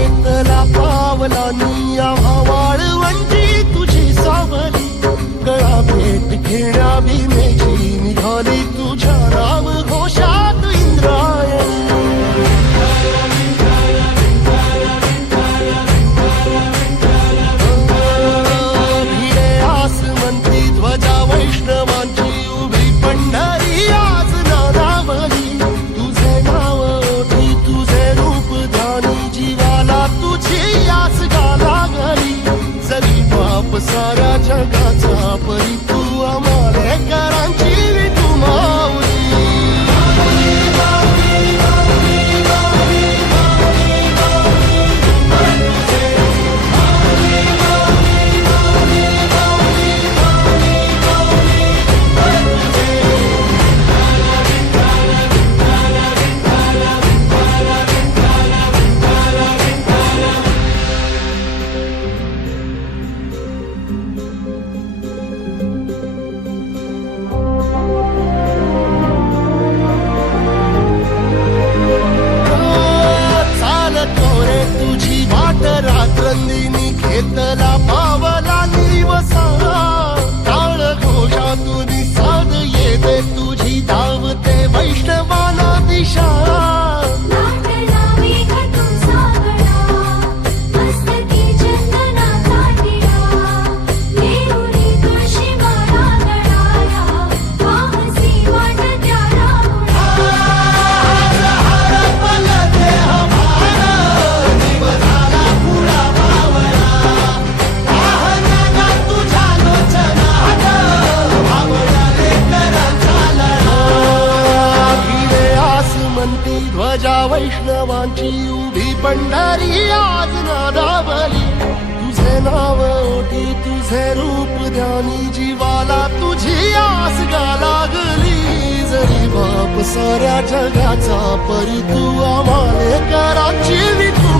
घेतला पावलानी आम्हा वाळवंटी तुझी सावली गळा भेट घेण्या भीमेची निघाली तुझ्या नाम घोषात इंद्रायणी भिडे आसमंती ध्वजा वैष्णवांची उभी पंढरी आज नादावली तुझे नाव ओठी तुझे रूप ध्यानी जीवाला तुझी आस गा लागली जरी बाप साऱ्या जगाचा परी तू आम्हालेकरांची विठू माऊली रात्रंदिनी घेतला पावला निवसा टाळ घोषातून साध येते तुझी धावते वैष्णवाला दिशा ध्वजा वैष्णवांची उभी पंढरी आज नादावली तुझे नाव ओठी तुझे रूप ध्यानी जीवाला तुझी आस गा लागली जरी बाप साऱ्या जगाचा परी तू आम्हालेकरांची विठू